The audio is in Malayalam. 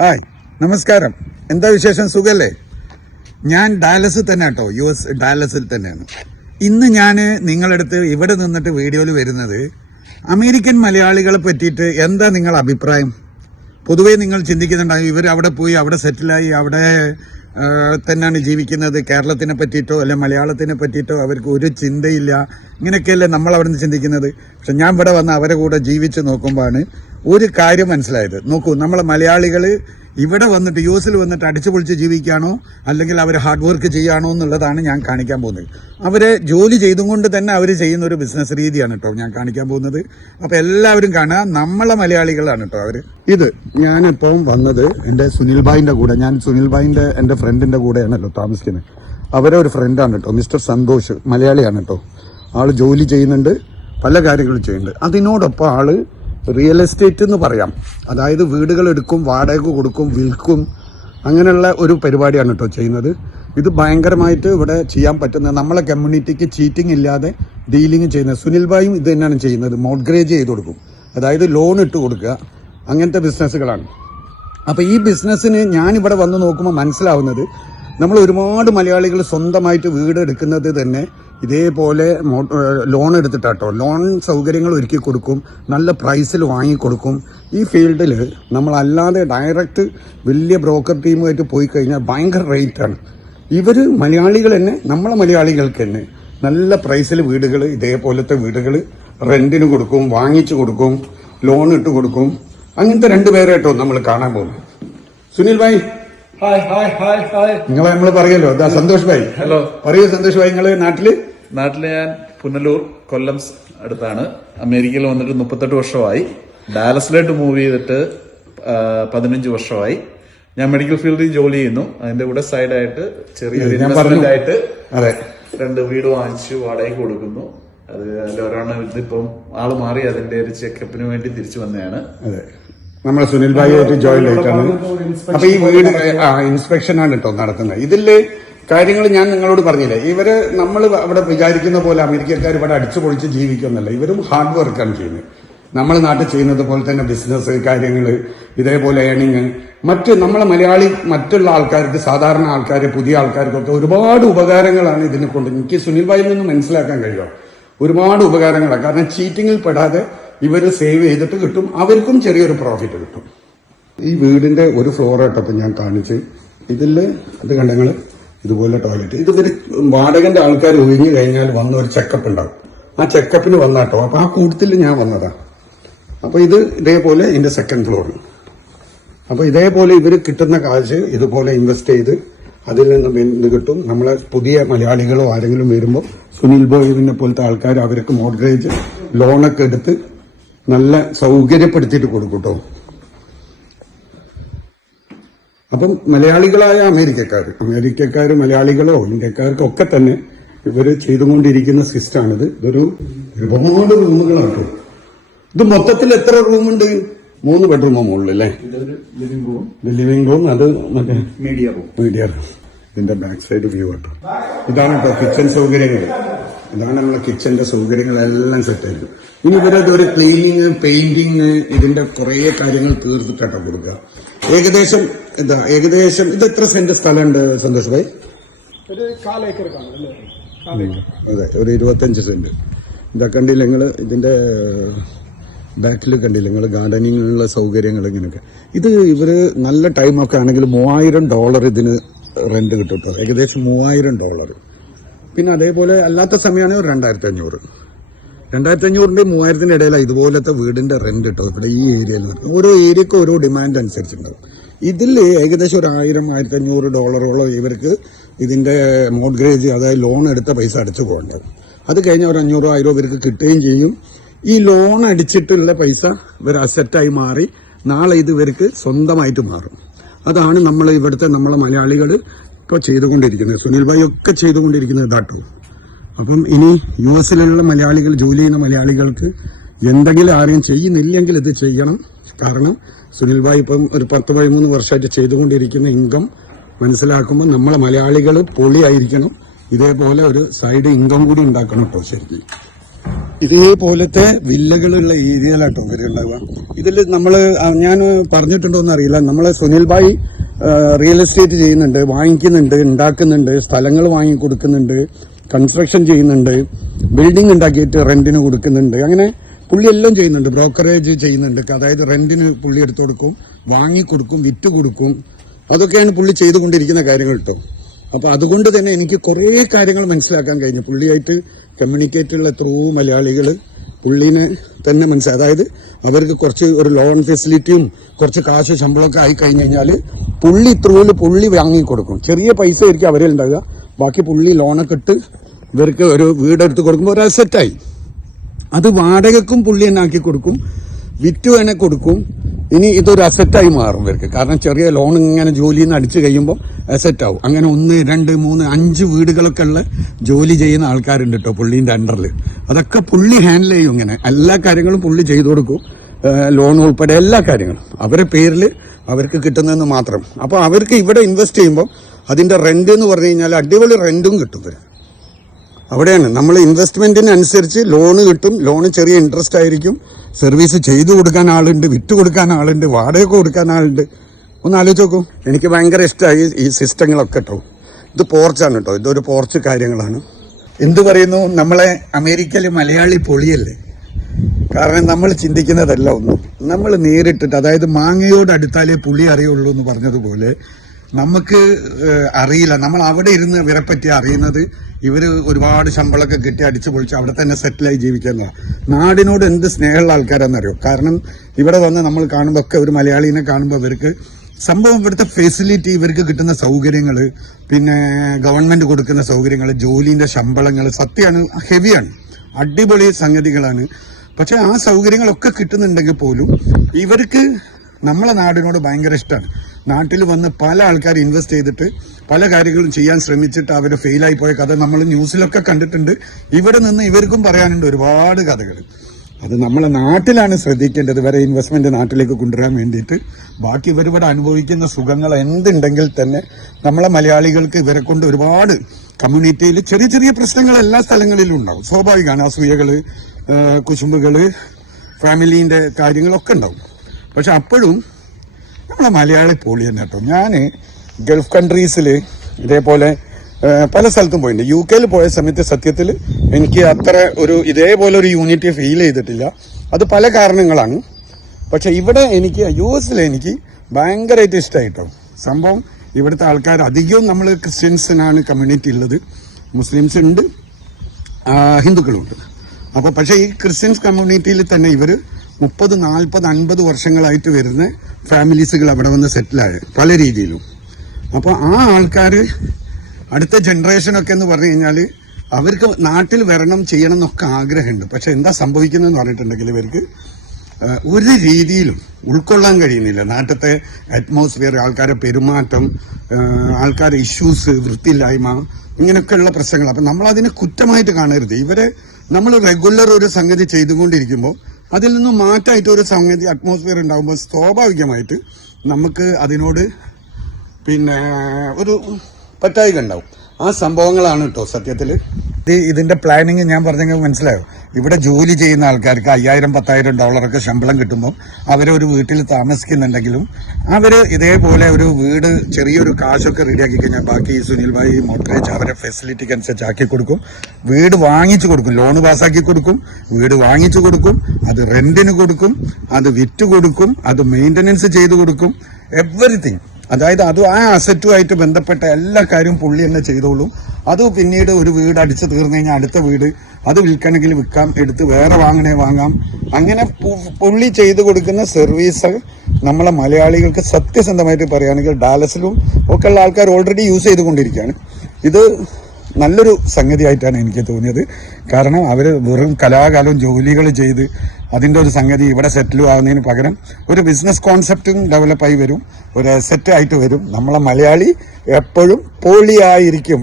ഹായ്, നമസ്കാരം. എന്താ വിശേഷം? സുഖല്ലേ? ഞാൻ ഡാലസിൽ തന്നെ കേട്ടോ, US ഡാലസിൽ തന്നെയാണ്. ഇന്ന് ഞാൻ നിങ്ങളടുത്ത് ഇവിടെ നിന്നിട്ട് വീഡിയോയിൽ വരുന്നത് അമേരിക്കൻ മലയാളികളെ പറ്റിയിട്ട് എന്താ നിങ്ങളുടെ അഭിപ്രായം? പൊതുവേ നിങ്ങൾ ചിന്തിക്കുന്നുണ്ടാകും, ഇവർ അവിടെ പോയി അവിടെ സെറ്റിലായി അവിടെ തന്നെയാണ് ജീവിക്കുന്നത്, കേരളത്തിനെ പറ്റിയിട്ടോ അല്ലെ മലയാളത്തിനെ പറ്റിയിട്ടോ അവർക്ക് ഒരു ചിന്തയില്ല, ഇങ്ങനെയൊക്കെയല്ലേ നമ്മൾ അവിടെ നിന്ന് ചിന്തിക്കുന്നത്. പക്ഷെ ഞാൻ ഇവിടെ വന്ന് അവരെ കൂടെ ജീവിച്ച് നോക്കുമ്പോഴാണ് ഒരു കാര്യം മനസ്സിലായത്. നോക്കൂ, നമ്മളെ മലയാളികൾ ഇവിടെ വന്നിട്ട് US വന്നിട്ട് അടിച്ചു പൊളിച്ച് ജീവിക്കുകയാണോ അല്ലെങ്കിൽ അവർ ഹാർഡ് വർക്ക് ചെയ്യുകയാണോ എന്നുള്ളതാണ് ഞാൻ കാണിക്കാൻ പോകുന്നത്. അവരെ ജോലി ചെയ്തും കൊണ്ട് തന്നെ അവർ ചെയ്യുന്ന ഒരു ബിസിനസ് രീതിയാണ് കേട്ടോ ഞാൻ കാണിക്കാൻ പോകുന്നത്. അപ്പൊ എല്ലാവരും കാണുക, നമ്മളെ മലയാളികളാണ് കേട്ടോ അവര്. ഇത് ഞാനിപ്പം വന്നത് എന്റെ സുനിൽ ഭായിന്റെ കൂടെ, ഞാൻ സുനിൽ ഭായിന്റെ എന്റെ ഫ്രണ്ടിന്റെ കൂടെയാണല്ലോ താമസിക്കുന്നത്. അവരെ ഒരു ഫ്രണ്ടാണ് കേട്ടോ, മിസ്റ്റർ സന്തോഷ്, മലയാളിയാണ് കേട്ടോ. ആള് ജോലി ചെയ്യുന്നുണ്ട്, പല കാര്യങ്ങളും ചെയ്യുന്നുണ്ട്. അതിനോടൊപ്പം ആള് റിയൽ എസ്റ്റേറ്റ് എന്ന് പറയാം, അതായത് വീടുകൾ എടുക്കും, വാടക കൊടുക്കും, വിൽക്കും, അങ്ങനെയുള്ള ഒരു പരിപാടിയാണ് കേട്ടോ ചെയ്യുന്നത്. ഇത് ഭയങ്കരമായിട്ട് ഇവിടെ ചെയ്യാൻ പറ്റുന്ന, നമ്മളെ കമ്മ്യൂണിറ്റിക്ക് ചീറ്റിംഗ് ഇല്ലാതെ ഡീലിംഗ് ചെയ്യുന്നത്. സുനിൽ ഭായും ഇത് തന്നെയാണ് ചെയ്യുന്നത്. മോഡ്ഗേജ് ചെയ്ത് കൊടുക്കും, അതായത് ലോൺ ഇട്ട് കൊടുക്കുക, അങ്ങനത്തെ ബിസിനസ്സുകളാണ്. അപ്പോൾ ഈ ബിസിനസ്സിന് ഞാനിവിടെ വന്ന് നോക്കുമ്പോൾ മനസ്സിലാവുന്നത്, നമ്മൾ ഒരുപാട് മലയാളികൾ സ്വന്തമായിട്ട് വീട് എടുക്കുന്നത് തന്നെ ഇതേപോലെ ലോൺ എടുത്തിട്ടാട്ടോ. ലോൺ സൗകര്യങ്ങൾ ഒരുക്കി കൊടുക്കും, നല്ല പ്രൈസിൽ വാങ്ങിക്കൊടുക്കും. ഈ ഫീൽഡിൽ നമ്മളല്ലാതെ ഡയറക്റ്റ് വലിയ ബ്രോക്കർ ടീമുമായിട്ട് പോയി കഴിഞ്ഞാൽ ഭയങ്കര റേറ്റാണ്. ഇവർ മലയാളികൾ തന്നെ, നമ്മളെ മലയാളികൾക്ക് തന്നെ നല്ല പ്രൈസിൽ വീടുകൾ, ഇതേപോലത്തെ വീടുകൾ റെന്റിന് കൊടുക്കും, വാങ്ങിച്ചു കൊടുക്കും, ലോൺ ഇട്ട് കൊടുക്കും. അങ്ങനത്തെ രണ്ടുപേരെ കേട്ടോ നമ്മൾ കാണാൻ പോകും. Sunil bhai, hi hi hi hi. നിങ്ങളെ നമ്മൾ പറയല്ലോ, അതാ സന്തോഷ് ഭായ്. ഹലോ, പറയൂ സന്തോഷ് ഭായ്, നിങ്ങള് നാട്ടില് ഞാൻ പുനലൂർ കൊല്ലം അടുത്താണ്. അമേരിക്കയിൽ വന്നിട്ട് 38 വർഷമായി. ഡാലസിലോട്ട് മൂവ് ചെയ്തിട്ട് 15 വർഷമായി. ഞാൻ മെഡിക്കൽ ഫീൽഡിൽ ജോലി ചെയ്യുന്നു. അതിന്റെ കൂടെ സൈഡായിട്ട് ചെറിയൊരു ഇൻവെസ്റ്റ്മെന്റ് ആയിട്ട് 2 വീട് വാങ്ങിച്ചു വാടകയ്ക്ക് കൊടുക്കുന്നു. അത് അതിലൊരെണ്ണം ഇതിപ്പം ആള് മാറി അതിന്റെ ഒരു ചെക്കപ്പിന് വേണ്ടി തിരിച്ചു വന്നതാണ്. അതെ, നമ്മളെ സുനിൽ ഭായി ആയിട്ട് ജോയിൻ ആയിട്ടാണ്. അപ്പൊ ഈ വീട് ഇൻസ്പെക്ഷൻ ആണ് കേട്ടോ നടത്തുന്നത്. ഇതില് കാര്യങ്ങൾ ഞാൻ നിങ്ങളോട് പറഞ്ഞില്ലേ, ഇവര് നമ്മൾ അവിടെ വിചാരിക്കുന്ന പോലെ അമേരിക്കക്കാർ ഇവിടെ അടിച്ചു പൊളിച്ച് ജീവിക്കുന്നില്ല. ഇവരും ഹാർഡ് വർക്കാണ് ചെയ്യുന്നത്. നമ്മൾ നാട്ടിൽ ചെയ്യുന്നത് പോലെ തന്നെ ബിസിനസ് കാര്യങ്ങൾ, ഇതേപോലെ ഏണിങ്, മറ്റ് നമ്മളെ മലയാളി മറ്റുള്ള ആൾക്കാർക്ക്, സാധാരണ ആൾക്കാർ, പുതിയ ആൾക്കാർക്കൊക്കെ ഒരുപാട് ഉപകാരങ്ങളാണ് ഇതിനെ കൊണ്ട് എനിക്ക് സുനിൽ ഭായിൽ നിന്ന് മനസ്സിലാക്കാൻ കഴിയുക. ഒരുപാട് ഉപകാരങ്ങളാണ്. കാരണം ചീറ്റിങ്ങിൽ പെടാതെ ഇവര് സേവ് ചെയ്തിട്ട് കിട്ടും, അവർക്കും ചെറിയൊരു പ്രോഫിറ്റ് കിട്ടും. ഈ വീടിന്റെ ഒരു ഫ്ലോർ ആയിട്ടപ്പോൾ ഞാൻ കാണിച്ച്, ഇതില് അത് കണ്ടങ്ങള് ഇതുപോലെ ടോയ്ലറ്റ്, ഇതൊരു വാടകന്റെ ആൾക്കാർ ഒഴിഞ്ഞു കഴിഞ്ഞാൽ വന്ന ഒരു ചെക്കപ്പ് ഉണ്ടാവും. ആ ചെക്കപ്പിന് വന്നാട്ടോ. അപ്പൊ ആ കൂട്ടത്തിൽ ഞാൻ വന്നതാ. അപ്പൊ ഇത് ഇതേപോലെ ഇതിന്റെ സെക്കൻഡ് ഫ്ലോർ. അപ്പൊ ഇതേപോലെ ഇവര് കിട്ടുന്ന കാശ് ഇതുപോലെ ഇൻവെസ്റ്റ് ചെയ്ത് അതിൽ നിന്ന് ഇത് കിട്ടും. നമ്മളെ പുതിയ മലയാളികളോ ആരെങ്കിലും വരുമ്പോൾ സുനിൽ ബോയിനെ പോലത്തെ ആൾക്കാർ അവർക്ക് മോഡ്ഗേജ് ലോണൊക്കെ എടുത്ത് നല്ല സൗകര്യപ്പെടുത്തിയിട്ട് കൊടുക്കൂട്ടോ. അപ്പം മലയാളികളായ അമേരിക്കക്കാർ മലയാളികളോ ഇന്ത്യക്കാർക്കൊക്കെ തന്നെ ഇവര് ചെയ്തുകൊണ്ടിരിക്കുന്ന സിസ്റ്റമാണിത്. ഇതൊരു ഒരുപാട് റൂമുകളാട്ടോ. ഇത് മൊത്തത്തിൽ എത്ര റൂമുണ്ട്? 3 ബെഡ്റൂമോ മുകളിലല്ലേ? ലിവിംഗ് റൂം, അത് മറ്റേ മീഡിയ റൂം. ഇതിന്റെ ബാക്ക് സൈഡ് വ്യൂ ആട്ടോ. ഇതാണ് കേട്ടോ കിച്ചൺ സൗകര്യങ്ങൾ. ഇതാണ് നമ്മളെ കിച്ചന്റെ സൗകര്യങ്ങളെല്ലാം സെറ്റ് ആയിരിക്കും. ഇനി ഇവരത് ഒരു ക്ലീനിങ്, പെയിന്റിങ്, ഇതിന്റെ കുറെ കാര്യങ്ങൾ തീർത്തിട്ടാട്ടോ കൊടുക്കുക. ഏകദേശം ഇത് എത്ര സെന്റ് സ്ഥലമുണ്ട് സന്തോഷ് ഭായ്? അതെ, ഒരു 25 സെന്റ്. ഇതാ കണ്ടില്ല നിങ്ങള്, ഇതിന്റെ ബാക്കിൽ കണ്ടില്ല നിങ്ങൾ, ഗാർഡനിങ്ങിനുള്ള സൗകര്യങ്ങൾ ഇങ്ങനെയൊക്കെ. ഇത് ഇവര് നല്ല ടൈമൊക്കെ ആണെങ്കിൽ $3000 ഇതിന് റെന്റ് കിട്ടും കേട്ടോ. ഏകദേശം $3000. പിന്നെ അതേപോലെ അല്ലാത്ത സമയമാണെങ്കിൽ 2500. 2500ന്റെ 3000ന്റെ ഇടയിലാണ് ഇതുപോലത്തെ വീടിന്റെ റെന്റ് കിട്ടും ഇവിടെ ഈ ഏരിയയിൽ. ഓരോ ഏരിയക്കും ഓരോ ഡിമാൻഡ് അനുസരിച്ചുണ്ടാവും. ഇതിൽ ഏകദേശം ഒരു $1000-1500 ഇവർക്ക് ഇതിന്റെ മോഡ്ഗേജ്, അതായത് ലോൺ എടുത്ത പൈസ അടച്ചു പോകേണ്ടത്. അത് കഴിഞ്ഞാൽ ഒരു 500-1000 ഇവർക്ക് കിട്ടുകയും ചെയ്യും. ഈ ലോൺ അടിച്ചിട്ടുള്ള പൈസ ഇവർ അസറ്റായി മാറി നാളെ ഇത് ഇവർക്ക് സ്വന്തമായിട്ട് മാറും. അതാണ് നമ്മളെ മലയാളികൾ ഇപ്പോൾ ചെയ്തുകൊണ്ടിരിക്കുന്നത്. സുനിൽ ഭായി ഒക്കെ ചെയ്തുകൊണ്ടിരിക്കുന്നത് ഇതാട്ടോ. അപ്പം ഇനി US മലയാളികൾ, ജോലി ചെയ്യുന്ന മലയാളികൾക്ക് എന്തെങ്കിലും ആരെയും ചെയ്യുന്നില്ലെങ്കിൽ ഇത് ചെയ്യണം. കാരണം സുനിൽ ഭായി ഇപ്പം ഒരു 10-13 വർഷമായിട്ട് ചെയ്തുകൊണ്ടിരിക്കുന്ന ഇൻകം മനസ്സിലാക്കുമ്പോൾ നമ്മളെ മലയാളികൾ പൊളിയായിരിക്കണം. ഇതേപോലെ ഒരു സൈഡ് ഇൻകം കൂടി ഉണ്ടാക്കണം കേട്ടോ ശരിക്കും. ഇതേപോലത്തെ വില്ലകളുള്ള ഏരിയയിലാട്ടോ ഇവരുണ്ടാവുക. ഇതിൽ ഞാൻ പറഞ്ഞിട്ടുണ്ടോന്ന് അറിയില്ല, നമ്മളെ സുനിൽ ഭായി റിയൽ എസ്റ്റേറ്റ് ചെയ്യുന്നുണ്ട്, വാങ്ങിക്കുന്നുണ്ട്, ഉണ്ടാക്കുന്നുണ്ട്, സ്ഥലങ്ങൾ വാങ്ങി കൊടുക്കുന്നുണ്ട്, കൺസ്ട്രക്ഷൻ ചെയ്യുന്നുണ്ട്, ബിൽഡിംഗ് ഉണ്ടാക്കിയിട്ട് റെന്റിന് കൊടുക്കുന്നുണ്ട്. അങ്ങനെ പുള്ളി എല്ലാം ചെയ്യുന്നുണ്ട്. ബ്രോക്കറേജ് ചെയ്യുന്നുണ്ട്, അതായത് റെന്റിന് പുള്ളി എടുത്തു കൊടുക്കും, വാങ്ങിക്കൊടുക്കും, വിറ്റ് കൊടുക്കും. അതൊക്കെയാണ് പുള്ളി ചെയ്തുകൊണ്ടിരിക്കുന്ന കാര്യങ്ങൾ കേട്ടോ. അപ്പൊ അതുകൊണ്ട് തന്നെ എനിക്ക് കുറേ കാര്യങ്ങൾ മനസ്സിലാക്കാൻ കഴിഞ്ഞു. പുള്ളിയായിട്ട് കമ്മ്യൂണിക്കേറ്റുള്ള എത്രയോ മലയാളികൾ പുള്ളിനെ തന്നെ മനസ്സിലായി. അതായത് അവർക്ക് കുറച്ച് ഒരു ലോൺ ഫെസിലിറ്റിയും കുറച്ച് കാശ് ശമ്പളമൊക്കെ ആയി കഴിഞ്ഞു കഴിഞ്ഞാൽ പുള്ളി ത്രൂവിൽ പുള്ളി വാങ്ങിക്കൊടുക്കും. ചെറിയ പൈസ ആയിരിക്കും അവരിൽ ഉണ്ടാവുക, ബാക്കി പുള്ളി ലോണൊക്കെ ഇട്ട് ഇവർക്ക് ഒരു വീടെടുത്ത് കൊടുക്കുമ്പോൾ ഒരു അസറ്റായി. അത് വാടകയ്ക്കും പുള്ളി തന്നെ ആക്കി കൊടുക്കും, വിറ്റ് വേണേ കൊടുക്കും. ഇനി ഇതൊരു അസറ്റായി മാറും ഇവർക്ക്. കാരണം ചെറിയ ലോൺ ഇങ്ങനെ ജോലിയിൽ നിന്ന് അടിച്ചു കഴിയുമ്പോൾ അസറ്റാവും. അങ്ങനെ 1, 2, 3, 5 വീടുകളൊക്കെ ഉള്ള ജോലി ചെയ്യുന്ന ആൾക്കാരുണ്ട് കേട്ടോ പുള്ളീൻ്റെ അണ്ടറിൽ. അതൊക്കെ പുള്ളി ഹാൻഡിൽ ചെയ്യും. ഇങ്ങനെ എല്ലാ കാര്യങ്ങളും പുള്ളി ചെയ്തു കൊടുക്കും, ലോൺ ഉൾപ്പെടെ എല്ലാ കാര്യങ്ങളും അവരുടെ പേരിൽ അവർക്ക് കിട്ടുന്നതെന്ന് മാത്രം. അപ്പോൾ അവർക്ക് ഇവിടെ ഇൻവെസ്റ്റ് ചെയ്യുമ്പോൾ അതിൻ്റെ റെന്റ് എന്ന് പറഞ്ഞു കഴിഞ്ഞാൽ അടിപൊളി റെന്റും കിട്ടും ഇവർ. അവിടെയാണ് നമ്മൾ ഇൻവെസ്റ്റ്മെന്റിനനുസരിച്ച് ലോണ് കിട്ടും. ലോണ് ചെറിയ ഇൻട്രസ്റ്റ് ആയിരിക്കും. സർവീസ് ചെയ്തു കൊടുക്കാൻ ആളുണ്ട്, വിറ്റ് കൊടുക്കാൻ ആളുണ്ട്, വാടക കൊടുക്കാൻ ആളുണ്ട്. ഒന്ന് ആലോചിച്ച് നോക്കൂ. എനിക്ക് ഭയങ്കര ഇഷ്ടമായി ഈ സിസ്റ്റങ്ങളൊക്കെ കേട്ടോ. ഇത് പോർച്ചാണ് കേട്ടോ, ഇതൊരു പോർച്ച് കാര്യങ്ങളാണ്. എന്തു പറയുന്നു, നമ്മളെ അമേരിക്കയിലെ മലയാളി പൊളിയല്ലേ. കാരണം നമ്മൾ ചിന്തിക്കുന്നതല്ല ഒന്നും. നമ്മൾ നേരിട്ടിട്ട്, അതായത് മാങ്ങയോട് അടുത്താലേ പുളി അറിയുള്ളൂ എന്ന് പറഞ്ഞതുപോലെ നമുക്ക് അറിയില്ല. നമ്മൾ അവിടെ ഇരുന്ന് ഇവരെപ്പറ്റി അറിയുന്നത് ഇവര് ഒരുപാട് ശമ്പളമൊക്കെ കിട്ടി അടിച്ചു പൊളിച്ച് അവിടെ തന്നെ സെറ്റിലായി ജീവിക്കുന്നതാണ്. നാടിനോട് എന്ത് സ്നേഹമുള്ള ആൾക്കാരാണെന്നറിയോ. കാരണം ഇവിടെ വന്ന് നമ്മൾ കാണുമ്പോൾ ഒക്കെ ഒരു മലയാളീനെ കാണുമ്പോൾ ഇവർക്ക് സംഭവം ഇവിടുത്തെ ഫെസിലിറ്റി, ഇവർക്ക് കിട്ടുന്ന സൗകര്യങ്ങൾ, പിന്നെ ഗവൺമെന്റ് കൊടുക്കുന്ന സൗകര്യങ്ങൾ, ജോലിന്റെ ശമ്പളങ്ങൾ സത്യമാണ്, ഹെവിയാണ്, അടിപൊളി സംഗതികളാണ്. പക്ഷെ ആ സൗകര്യങ്ങളൊക്കെ കിട്ടുന്നുണ്ടെങ്കിൽ പോലും ഇവർക്ക് നമ്മളെ നാടിനോട് ഭയങ്കര ഇഷ്ടമാണ്. നാട്ടിൽ വന്ന് പല ആൾക്കാർ ഇൻവെസ്റ്റ് ചെയ്തിട്ട് പല കാര്യങ്ങളും ചെയ്യാൻ ശ്രമിച്ചിട്ട് അവർ ഫെയിലായി പോയ കഥ നമ്മൾ ന്യൂസിലൊക്കെ കണ്ടിട്ടുണ്ട്. ഇവിടെ നിന്ന് ഇവർക്കും പറയാനുണ്ട് ഒരുപാട് കഥകൾ. അത് നമ്മളെ നാട്ടിലാണ് ശ്രദ്ധിക്കേണ്ടത്, ഇവരെ ഇൻവെസ്റ്റ്മെന്റ് നാട്ടിലേക്ക് കൊണ്ടുവരാൻ വേണ്ടിയിട്ട്. ബാക്കി ഇവരിവിടെ അനുഭവിക്കുന്ന സുഖങ്ങൾ എന്തുണ്ടെങ്കിൽ തന്നെ നമ്മളെ മലയാളികൾക്ക് ഇവരെ കൊണ്ട് ഒരുപാട് കമ്മ്യൂണിറ്റിയിൽ ചെറിയ ചെറിയ പ്രശ്നങ്ങൾ എല്ലാ സ്ഥലങ്ങളിലും ഉണ്ടാവും. സ്വാഭാവികമാണ്. അസൂയകള്, കുശുമ്പുകള്, ഫാമിലീന്റെ കാര്യങ്ങളൊക്കെ ഉണ്ടാവും. പക്ഷെ അപ്പോഴും നമ്മളെ മലയാളി പൊളി തന്നെ കേട്ടോ. ഞാൻ ഗൾഫ് കൺട്രീസിൽ ഇതേപോലെ പല സ്ഥലത്തും പോയിട്ടുണ്ട്. UK പോയ സമയത്ത് സത്യത്തിൽ എനിക്ക് അത്ര ഇതേപോലെ ഒരു യൂണിറ്റി ഫീൽ ചെയ്തിട്ടില്ല. അത് പല കാരണങ്ങളാണ്. പക്ഷെ ഇവിടെ എനിക്ക് US എനിക്ക് ഭയങ്കരമായിട്ട് ഇഷ്ടമായിട്ടോ സംഭവം. ഇവിടുത്തെ ആൾക്കാർ അധികവും നമ്മൾ ക്രിസ്ത്യൻസിനാണ് കമ്മ്യൂണിറ്റി ഉള്ളത്, മുസ്ലിംസ് ഉണ്ട്, ഹിന്ദുക്കളുണ്ട്. അപ്പോൾ പക്ഷേ ഈ ക്രിസ്ത്യൻസ് കമ്മ്യൂണിറ്റിയിൽ തന്നെ ഇവർ 30, 40, 50 വർഷങ്ങളായിട്ട് വരുന്ന ഫാമിലീസുകൾ അവിടെ വന്ന് സെറ്റിലായ പല രീതിയിലും. അപ്പോൾ ആ ആൾക്കാർ അടുത്ത ജനറേഷനൊക്കെ എന്ന് പറഞ്ഞു കഴിഞ്ഞാൽ അവർക്ക് നാട്ടിൽ വരണം, ചെയ്യണം എന്നൊക്കെ ആഗ്രഹമുണ്ട്. പക്ഷെ എന്താ സംഭവിക്കുന്നതെന്ന് പറഞ്ഞിട്ടുണ്ടെങ്കിൽ ഇവർക്ക് ഒരു രീതിയിലും ഉൾക്കൊള്ളാൻ കഴിയുന്നില്ല. നാട്ടിലത്തെ അറ്റ്മോസ്ഫിയർ, ആൾക്കാരുടെ പെരുമാറ്റം, ആൾക്കാരുടെ ഇഷ്യൂസ്, വൃത്തിയില്ലായ്മ, ഇങ്ങനെയൊക്കെയുള്ള പ്രശ്നങ്ങൾ. അപ്പം നമ്മളതിനെ കുറ്റമായിട്ട് കാണരുത്. ഇവരെ നമ്മൾ റെഗുലർ ഒരു സംഗതി ചെയ്തുകൊണ്ടിരിക്കുമ്പോൾ അതിൽ നിന്നും മാറ്റമായിട്ട് ഒരു സംഗതി അറ്റ്മോസ്ഫിയർ ഉണ്ടാകുമ്പോൾ സ്വാഭാവികമായിട്ട് നമുക്ക് അതിനോട് ഒരു പറ്റായിക ഉണ്ടാവും. ആ സംഭവങ്ങളാണ് കേട്ടോ സത്യത്തിൽ. ഇതിന്റെ പ്ലാനിങ് ഞാൻ പറഞ്ഞെങ്കിൽ മനസ്സിലായോ. ഇവിടെ ജോലി ചെയ്യുന്ന ആൾക്കാർക്ക് $5,000-10,000 ശമ്പളം കിട്ടുമ്പോൾ അവരൊരു വീട്ടിൽ താമസിക്കുന്നുണ്ടെങ്കിലും അവര് ഇതേപോലെ ഒരു വീട് ചെറിയൊരു കാശൊക്കെ റെഡിയാക്കി കഴിഞ്ഞാൽ ബാക്കി സുനിൽ ഭായി മോട്ടറേജ് അവരെ ഫെസിലിറ്റിക്ക് അനുസരിച്ച് ആക്കി കൊടുക്കും. വീട് വാങ്ങിച്ചു കൊടുക്കും, ലോണ് പാസ്സാക്കി കൊടുക്കും, വീട് വാങ്ങിച്ചു കൊടുക്കും, അത് റെന്റിന് കൊടുക്കും, അത് വിറ്റ് കൊടുക്കും, അത് മെയിൻ്റനൻസ് ചെയ്ത് കൊടുക്കും, എവറിത്തിങ്. അതായത് അത് ആ അസറ്റുമായിട്ട് ബന്ധപ്പെട്ട എല്ലാ കാര്യവും പുള്ളി തന്നെ ചെയ്തോളും. അത് പിന്നീട് ഒരു വീട് അടിച്ച് തീർന്നു കഴിഞ്ഞാൽ അടുത്ത വീട് അത് വിൽക്കണമെങ്കിൽ വിൽക്കാം, എടുത്ത് വേറെ വാങ്ങണേ വാങ്ങാം. അങ്ങനെ പുള്ളി ചെയ്തു കൊടുക്കുന്ന സർവീസ് നമ്മളെ മലയാളികൾക്ക് സത്യസന്ധമായിട്ട് പറയുകയാണെങ്കിൽ ഡാലസിലും ഒക്കെ ഉള്ള ആൾക്കാർ ഓൾറെഡി യൂസ് ചെയ്തുകൊണ്ടിരിക്കുകയാണ്. ഇത് നല്ലൊരു സംഗതിയായിട്ടാണ് എനിക്ക് തോന്നിയത്. കാരണം അവർ വെറും കലാകാലം ജോലികൾ ചെയ്ത് അതിൻ്റെ ഒരു സംഗതി ഇവിടെ സെറ്റിൽ ആകുന്നതിന് പകരം ഒരു ബിസിനസ് കോൺസെപ്റ്റും ഡെവലപ്പായി വരും, ഒരു അസറ്റ് ആയിട്ട് വരും. നമ്മളെ മലയാളി എപ്പോഴും പൊളിയായിരിക്കും.